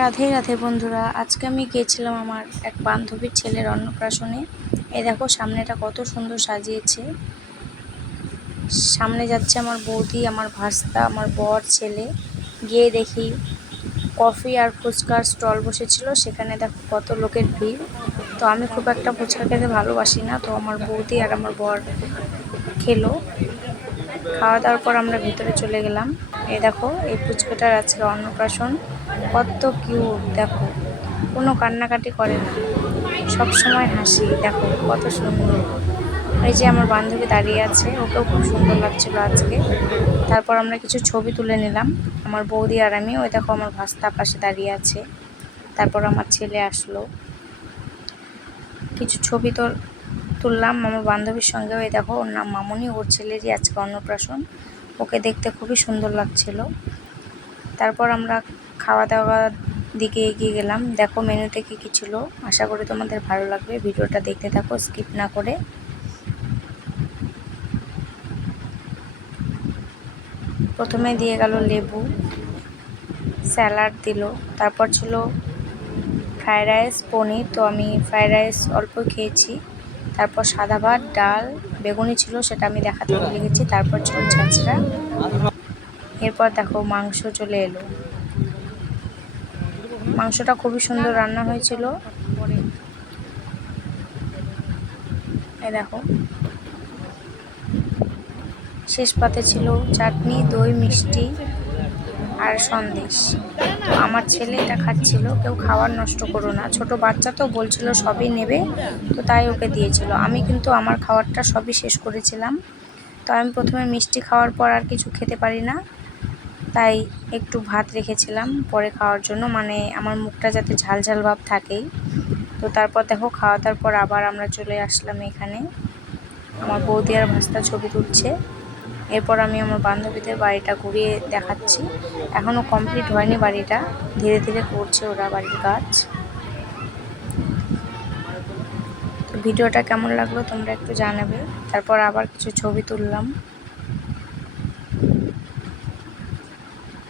রাধে রাধে বন্ধুরা, আজকে আমি গিয়েছিলাম আমার এক বান্ধবীর ছেলের অন্নপ্রাশনে। এই দেখো সামনেটা কত সুন্দর সাজিয়েছে। সামনে যাচ্ছে আমার বৌদি, আমার ভাস্তা, আমার বর, ছেলে। গিয়ে দেখি কফি আর ফুচকার স্টল বসেছিল, সেখানে দেখো কত লোকের ভিড়। তো আমি খুব একটা ফুচকা খেতে ভালোবাসি না, তো আমার বৌদি আর আমার বর খেলো। খাওয়া দাওয়ার পর আমরা ভিতরে চলে গেলাম। এই দেখো এই পুচকাটার আজকে অন্নপ্রাশন, কত কিউট। দেখো কোনো কান্নাকাটি করে না, সব সময় হাসি। দেখো কত সুন্দর। এই যে আমার বান্ধবী দাঁড়িয়ে আছে, ওকেও খুব সুন্দর লাগছিল আজকে। তারপর আমরা কিছু ছবি তুলে নিলাম, আমার বৌদি আর আমি। ওই দেখো আমার ভাস্তা পাশে দাঁড়িয়ে আছে। তারপর আমার ছেলে আসলো, কিছু ছবি তো তুললাম আমার বান্ধবীর সঙ্গে। ওই দেখো ওর নাম মামনি, ওর ছেলেরই আজকে অন্নপ্রাশন। ওকে দেখতে খুবই সুন্দর লাগছিল। তারপর আমরা খাওয়া দাওয়ার দিকে এগিয়ে গেলাম। দেখো মেনুতে কী কী ছিল, আশা করি তোমাদের ভালো লাগবে। ভিডিওটা দেখতে থাকো স্কিপ না করে। প্রথমে দিয়ে গেল লেবু, স্যালাড দিল, তারপর ছিল ফ্রায়েড রাইস, পনির। তো আমি ফ্রায়েড রাইস অল্প খেয়েছি। তারপর সাদা ভাত, ডাল, বেগুনি ছিল, সেটা আমি দেখাতে ভুলে গেছি। তারপর ছিল ছেঁচড়া। এরপর দেখো মাংস চলে এলো। মাংসটা খুবই সুন্দর রান্না হয়েছিল। এই দেখো শেষ পাতে ছিল চাটনি, দই, মিষ্টি আর সন্দেশ। তো আমার ছেলে এটা খাচ্ছিল। কেউ খাবার নষ্ট করো না, ছোট বাচ্চা তো বলছিল সবই নেবে, তো তাই ওকে দিয়েছিল। আমি কিন্তু আমার খাবারটা সবই শেষ করেছিলাম। তো আমি প্রথমে মিষ্টি খাওয়ার পর আর কিছু খেতে পারি না, তাই একটু ভাত রেখেছিলাম পরে খাওয়ার জন্য, মানে আমার মুখটা যাতে ঝাল ঝাল ভাব থাকেই। তো তারপর দেখো খাওয়া দাওয়ার পর আবার আমরা চলে আসলাম এখানে। আমার বৌদি আর ভাস্তা ছবি তুলছে। এরপর আমি আমার বান্ধবীদের বাড়িটা ঘুরিয়ে দেখাচ্ছি। এখনও কমপ্লিট হয়নি বাড়িটা, ধীরে ধীরে করছে ওরা বাড়ির কাজ। তো ভিডিওটা কেমন লাগলো তোমরা একটু জানাবে। তারপর আবার কিছু ছবি তুললাম।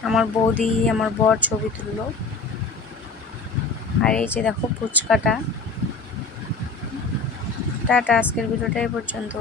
আমার বৌদি, আমার বর ছবি তুললো। আর এই যে দেখো ফুচকাটা। টাটা, আজকের ভিডিওটা এই পর্যন্ত।